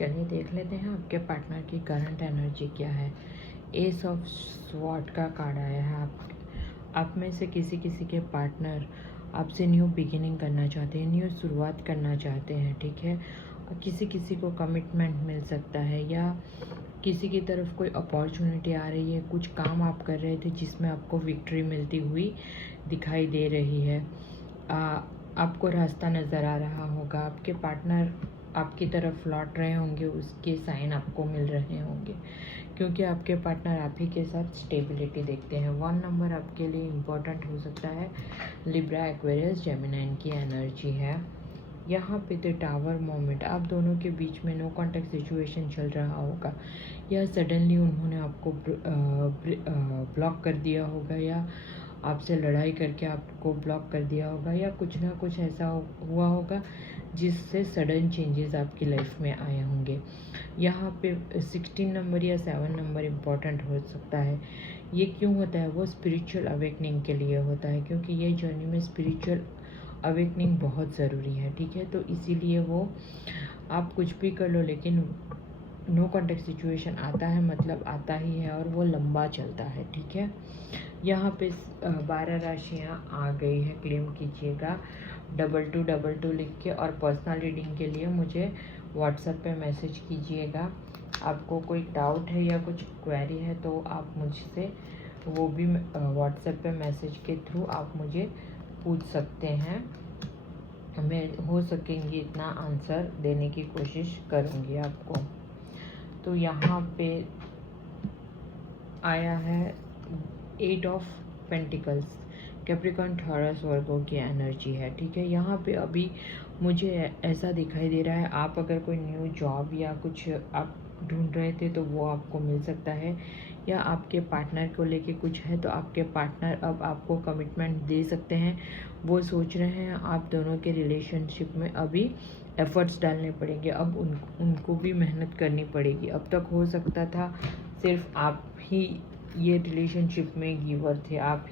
चलिए देख लेते हैं आपके पार्टनर की करंट एनर्जी क्या है। एस ऑफ स्वॉर्ड का कार्ड आया है। आप में से किसी के पार्टनर आपसे न्यू बिगिनिंग करना चाहते हैं, न्यू शुरुआत करना चाहते हैं, ठीक है। किसी को कमिटमेंट मिल सकता है या किसी की तरफ कोई अपॉर्चुनिटी आ रही है। कुछ काम आप कर रहे थे जिसमें आपको विक्ट्री मिलती हुई दिखाई दे रही है। आपको रास्ता नज़र आ रहा होगा। आपके पार्टनर आपकी तरफ लौट रहे होंगे, उसके साइन आपको मिल रहे होंगे, क्योंकि आपके पार्टनर आप ही के साथ स्टेबिलिटी देखते हैं। 1 नंबर आपके लिए इम्पोर्टेंट हो सकता है। लिब्रा, एक्वेरियस, जेमिनाइन की एनर्जी है। यहाँ पे द टावर मोमेंट, आप दोनों के बीच में नो कॉन्टैक्ट सिचुएशन चल रहा होगा या सडनली उन्होंने आपको ब्लॉक कर दिया होगा या आपसे लड़ाई करके आपको ब्लॉक कर दिया होगा या कुछ ना कुछ ऐसा हुआ होगा जिससे सडन चेंजेस आपकी लाइफ में आए होंगे। यहाँ पे 16 नंबर या 7 नंबर इम्पॉर्टेंट हो सकता है। ये क्यों होता है? वो स्पिरिचुअल अवेकनिंग के लिए होता है, क्योंकि ये जर्नी में स्पिरिचुअल अवेकनिंग बहुत ज़रूरी है, ठीक है। तो इसीलिए वो आप कुछ भी कर लो, लेकिन नो कॉन्टेक्ट सिचुएशन आता है मतलब आता ही है और वो लंबा चलता है, ठीक है। यहाँ पे 12 राशियाँ आ गई है। क्लेम कीजिएगा 2222 लिख के, और पर्सनल रीडिंग के लिए मुझे व्हाट्सएप पे मैसेज कीजिएगा। आपको कोई डाउट है या कुछ क्वेरी है तो आप मुझसे वो भी व्हाट्सएप पे मैसेज के थ्रू आप मुझे पूछ सकते हैं। मैं हो सकेंगी इतना आंसर देने की कोशिश करूँगी आपको। तो यहाँ पे आया है 8 ऑफ पेंटिकल्स, कैप्रिकॉर्न, टॉरस, वर्गो की एनर्जी है, ठीक है। यहाँ पे अभी मुझे ऐसा दिखाई दे रहा है, आप अगर कोई न्यू जॉब या कुछ आप ढूंढ रहे थे तो वो आपको मिल सकता है, या आपके पार्टनर को लेके कुछ है तो आपके पार्टनर अब आपको कमिटमेंट दे सकते हैं। वो सोच रहे हैं आप दोनों के रिलेशनशिप में अभी एफर्ट्स डालने पड़ेंगे, अब उनको भी मेहनत करनी पड़ेगी। अब तक हो सकता था सिर्फ आप ही ये रिलेशनशिप में गिवर थे, आप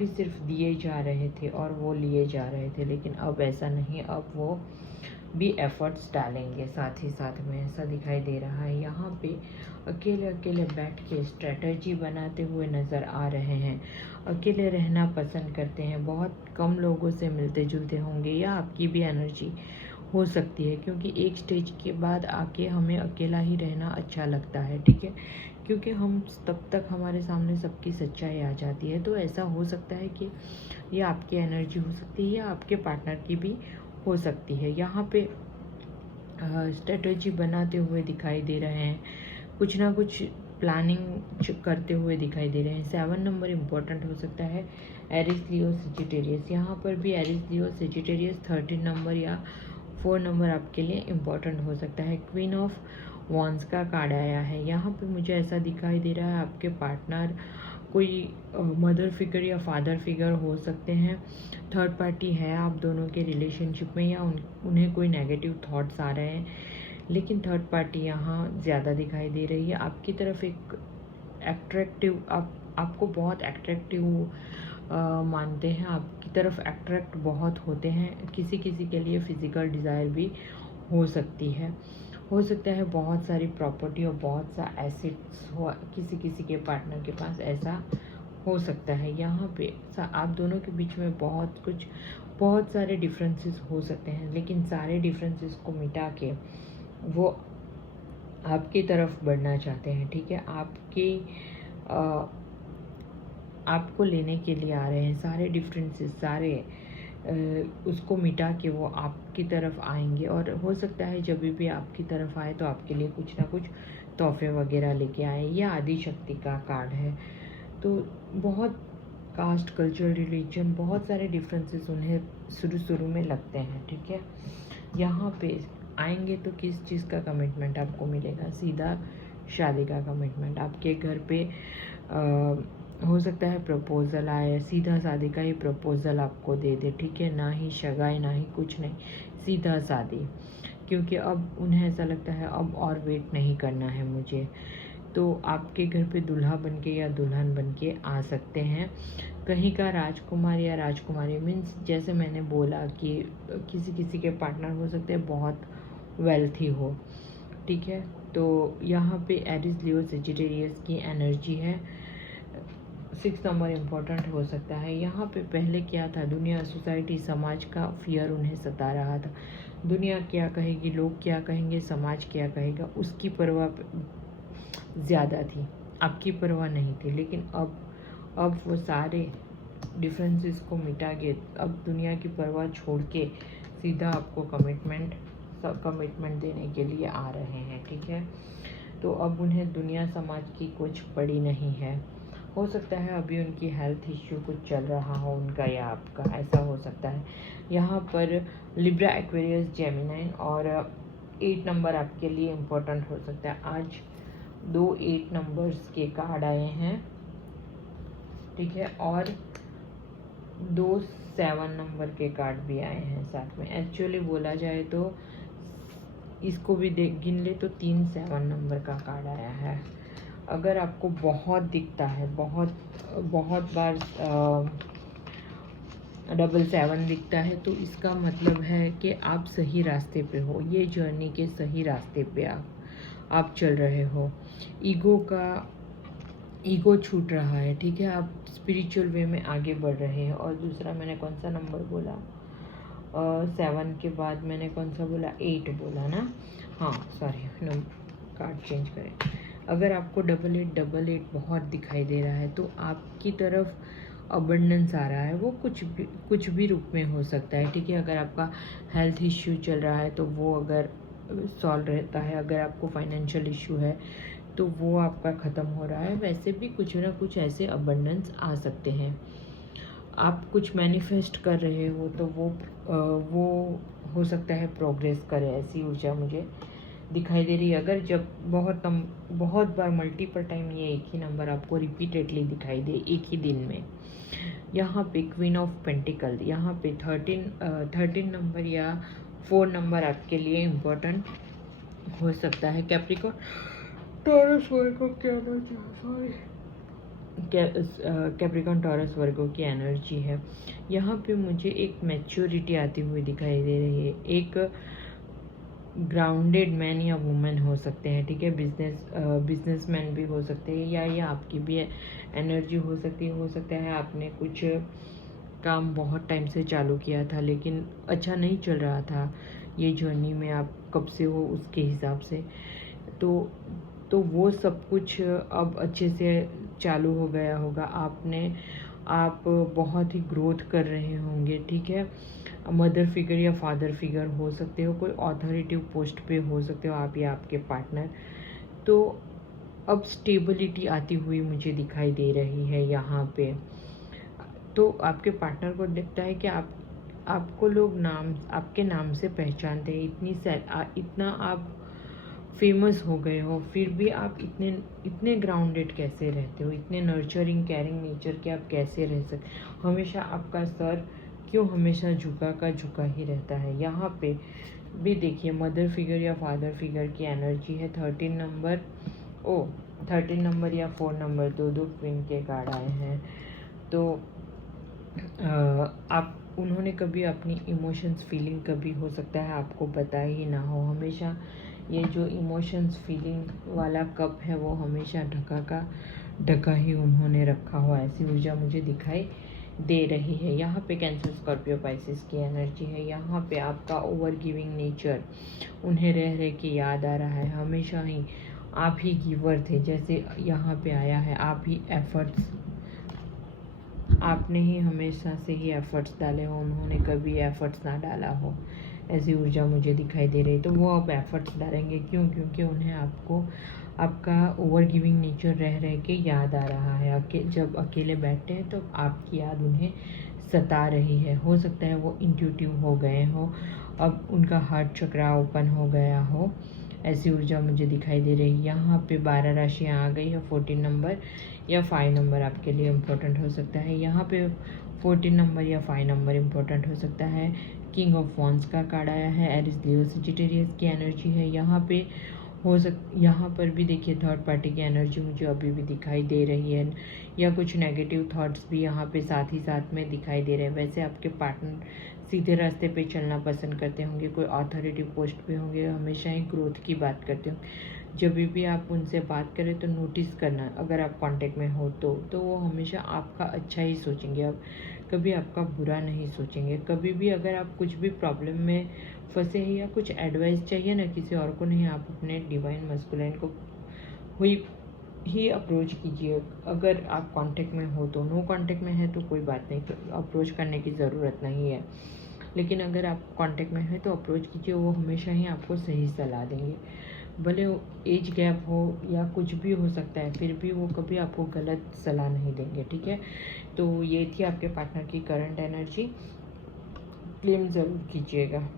ही सिर्फ दिए जा रहे थे और वो लिए जा रहे थे, लेकिन अब ऐसा नहीं, अब वो भी एफर्ट्स डालेंगे साथ ही साथ में, ऐसा दिखाई दे रहा है। यहाँ पे अकेले अकेले बैठ के स्ट्रेटजी बनाते हुए नज़र आ रहे हैं। अकेले रहना पसंद करते हैं, बहुत कम लोगों से मिलते जुलते होंगे, या आपकी भी एनर्जी हो सकती है, क्योंकि एक स्टेज के बाद आके हमें अकेला ही रहना अच्छा लगता है, ठीक है। क्योंकि हम तब तक हमारे सामने सबकी सच्चाई आ जाती है। तो ऐसा हो सकता है कि ये आपकी एनर्जी हो सकती है या आपके पार्टनर की भी हो सकती है। यहाँ पे स्ट्रेटजी बनाते हुए दिखाई दे रहे हैं, कुछ ना कुछ प्लानिंग करते हुए दिखाई दे रहे हैं। 7 नंबर इम्पोर्टेंट हो सकता है। एरिस, लियो, सेजिटेरियस, यहाँ पर भी एरिस, लियो, सेजिटेरियस। 13 नंबर या 4 नंबर आपके लिए इम्पोर्टेंट हो सकता है। क्वीन ऑफ वॉन्स का कार्ड आया है। यहाँ पे मुझे ऐसा दिखाई दे रहा है आपके पार्टनर कोई मदर फिगर या फादर फिगर हो सकते हैं। थर्ड पार्टी है आप दोनों के रिलेशनशिप में, या उन्हें कोई नेगेटिव थॉट्स आ रहे हैं, लेकिन थर्ड पार्टी यहाँ ज़्यादा दिखाई दे रही है। आपकी तरफ एक एट्रैक्टिव, आपको बहुत एट्रैक्टिव मानते हैं, आपकी तरफ एट्रैक्ट बहुत होते हैं। किसी के लिए फिज़िकल डिज़ायर भी हो सकती है। हो सकता है बहुत सारी प्रॉपर्टी और बहुत सा एसेट्स हो किसी के पार्टनर के पास, ऐसा हो सकता है। यहाँ पे आप दोनों के बीच में बहुत सारे डिफरेंसेस हो सकते हैं, लेकिन सारे डिफरेंसेस को मिटा के वो आपकी तरफ बढ़ना चाहते हैं, ठीक है। आपको लेने के लिए आ रहे हैं। सारे डिफरेंसेस, सारे उसको मिटा के वो आपकी तरफ आएंगे, और हो सकता है जब भी आपकी तरफ आए तो आपके लिए कुछ ना कुछ तोहफे वगैरह लेके आए। यह आदि शक्ति का कार्ड है। तो बहुत कास्ट, कल्चर, रिलीजन, बहुत सारे डिफरेंसेस उन्हें शुरू में लगते हैं, ठीक है। यहाँ पे आएंगे तो किस चीज़ का कमिटमेंट आपको मिलेगा? सीधा शादी का कमिटमेंट। आपके घर पे हो सकता है प्रपोज़ल आए, सीधा शादी का ही प्रपोज़ल आपको दे दे, ठीक है। ना ही सगाई, ना ही कुछ नहीं, सीधा शादी, क्योंकि अब उन्हें ऐसा लगता है अब और वेट नहीं करना है मुझे। तो आपके घर पे दूल्हा बनके या दुल्हन बनके आ सकते हैं। कहीं का राजकुमार या राजकुमारी, मीन्स जैसे मैंने बोला कि किसी के पार्टनर हो सकते हैं बहुत वेल्थी हो, ठीक है। तो यहाँ पे एरिस लियो सेजिटेरियस की एनर्जी है। 6 नंबर इम्पोर्टेंट हो सकता है। यहाँ पे पहले क्या था, दुनिया, सोसाइटी, समाज का फियर उन्हें सता रहा था। दुनिया क्या कहेगी, लोग क्या कहेंगे, समाज क्या कहेगा, उसकी परवाह ज़्यादा थी, आपकी परवाह नहीं थी। लेकिन अब वो सारे डिफरेंसेस को मिटा के अब दुनिया की परवाह छोड़ के सीधा आपको कमिटमेंट देने के लिए आ रहे हैं, ठीक है। तो अब उन्हें दुनिया समाज की कुछ पड़ी नहीं है। हो सकता है अभी उनकी हेल्थ इश्यू कुछ चल रहा हो उनका या आपका, ऐसा हो सकता है। यहाँ पर लिब्रा, एक्वेरियस, जेमिनी और 8 नंबर आपके लिए इम्पोर्टेंट हो सकता है। आज 2 8 नंबर्स के कार्ड आए हैं, ठीक है, और 2 7 नंबर के कार्ड भी आए हैं साथ में। एक्चुअली बोला जाए तो इसको भी गिन ले तो 3 7 नंबर का कार्ड आया है। अगर आपको बहुत दिखता है, बहुत बार 7 दिखता है, तो इसका मतलब है कि आप सही रास्ते पे हो, ये जर्नी के सही रास्ते पे आप चल रहे हो। ईगो छूट रहा है, ठीक है, आप स्पिरिचुअल वे में आगे बढ़ रहे हैं। और दूसरा मैंने कौन सा नंबर बोला, 7 के बाद मैंने कौन सा बोला, 8 बोला ना, हाँ सॉरी, कार्ड चेंज करें। अगर आपको 88 बहुत दिखाई दे रहा है तो आपकी तरफ अबंडेंस आ रहा है, वो कुछ भी रूप में हो सकता है, ठीक है। अगर आपका हेल्थ इश्यू चल रहा है तो वो अगर सॉल्व रहता है, अगर आपको फाइनेंशियल इश्यू है तो वो आपका ख़त्म हो रहा है। वैसे भी कुछ ना कुछ ऐसे अबंडेंस आ सकते हैं। आप कुछ मैनिफेस्ट कर रहे हो तो वो हो सकता है प्रोग्रेस करे, ऐसी ऊर्जा मुझे दिखाई दे रही है। अगर जब बहुत बार मल्टीपल टाइम ये एक ही नंबर आपको रिपीटेडली दिखाई दे एक ही दिन में, यहाँ पे क्वीन ऑफ पेंटिकल, यहाँ पे 13 नंबर या 4 नंबर आपके लिए इम्पोर्टेंट हो सकता है। कैप्रिकॉर्न, टॉरस, वर्गो, कैप्रिकॉर्न, टॉरस, वर्गो की एनर्जी है। यहाँ पे मुझे एक मैच्योरिटी आती हुई दिखाई दे रही है। एक ग्राउंडेड मैन या वुमेन हो सकते हैं, ठीक है, बिजनेसमैन भी हो सकते हैं, या ये आपकी भी एनर्जी हो सकता है आपने कुछ काम बहुत टाइम से चालू किया था लेकिन अच्छा नहीं चल रहा था, ये जर्नी में आप कब से हो उसके हिसाब से, तो वो सब कुछ अब अच्छे से चालू हो गया होगा। आप बहुत ही ग्रोथ कर रहे होंगे, ठीक है। मदर फिगर या फादर फिगर हो सकते हो, कोई अथॉरिटिव पोस्ट पे हो सकते हो आप या आपके पार्टनर। तो अब स्टेबिलिटी आती हुई मुझे दिखाई दे रही है यहाँ पे। तो आपके पार्टनर को दिखता है कि आपको लोग आपके नाम से पहचानते हैं, इतना आप फेमस हो गए हो, फिर भी आप इतने ग्राउंडेड कैसे रहते हो, इतने नर्चरिंग, केयरिंग नेचर के आप कैसे रह सकते, हमेशा आपका सर क्यों हमेशा झुका ही रहता है। यहाँ पे भी देखिए मदर फिगर या फादर फिगर की एनर्जी है। 13 नंबर या 4 नंबर, दो क्वीन के कार्ड आए हैं। तो उन्होंने कभी अपनी इमोशंस फीलिंग कभी हो सकता है आपको पता ही ना हो, हमेशा ये जो इमोशंस फीलिंग वाला कप है वो हमेशा ढका ही उन्होंने रखा हुआ, ऐसी ऊर्जा मुझे दिखाई दे रही है। यहाँ पे कैंसर, स्कॉर्पियो, पाइसिस की एनर्जी है। यहाँ पे आपका ओवर गिविंग नेचर उन्हें रह के याद आ रहा है, हमेशा ही आप ही गिवर थे, जैसे यहाँ पे आया है, आपने ही हमेशा से ही एफर्ट्स डाले हो, उन्होंने कभी एफर्ट्स ना डाला हो, ऐसी ऊर्जा मुझे दिखाई दे रही। तो वो अब एफर्ट्स डालेंगे, क्योंकि उन्हें आपका ओवर गिविंग नेचर रह के याद आ रहा है। जब अकेले बैठते हैं तो आपकी याद उन्हें सता रही है। हो सकता है वो इंट्यूटिव हो गए हो, अब उनका हार्ट चक्रा ओपन हो गया हो, ऐसी ऊर्जा मुझे दिखाई दे रही है। यहाँ पे 12 राशियाँ आ गई है। 14 नंबर या 5 नंबर आपके लिए इम्पोर्टेंट हो सकता है। यहाँ पे 14 नंबर या 5 नंबर इम्पोर्टेंट हो सकता है। किंग ऑफ वॉन्ड्स का कार्ड आया है, एरिस लियो सेजिटेरियस की एनर्जी है। यहाँ पर भी देखिए थर्ड पार्टी की एनर्जी मुझे अभी भी दिखाई दे रही है, या कुछ नेगेटिव थॉट्स भी यहाँ पे साथ ही साथ में दिखाई दे रहे हैं। वैसे आपके पार्टनर सीधे रास्ते पे चलना पसंद करते होंगे, कोई अथॉरिटी पोस्ट पे होंगे, हमेशा ही ग्रोथ की बात करते होंगे। जब भी आप उनसे बात करें तो नोटिस करना, अगर आप कांटेक्ट में हो तो वो हमेशा आपका अच्छा ही सोचेंगे, अब कभी आपका बुरा नहीं सोचेंगे। कभी भी अगर आप कुछ भी प्रॉब्लम में फंसे हैं या कुछ एडवाइस चाहिए ना, किसी और को नहीं, आप अपने डिवाइन मस्कुलाइन को हुई ही अप्रोच कीजिए। अगर आप कांटेक्ट में हो तो, नो कांटेक्ट में है तो कोई बात नहीं, अप्रोच करने की ज़रूरत नहीं है। लेकिन अगर आप कांटेक्ट में है तो अप्रोच कीजिए, वो हमेशा ही आपको सही सलाह देंगे। भले एज गैप हो या कुछ भी हो सकता है, फिर भी वो कभी आपको गलत सलाह नहीं देंगे, ठीक है। तो ये थी आपके पार्टनर की करंट एनर्जी, क्लेम ज़रूर कीजिएगा।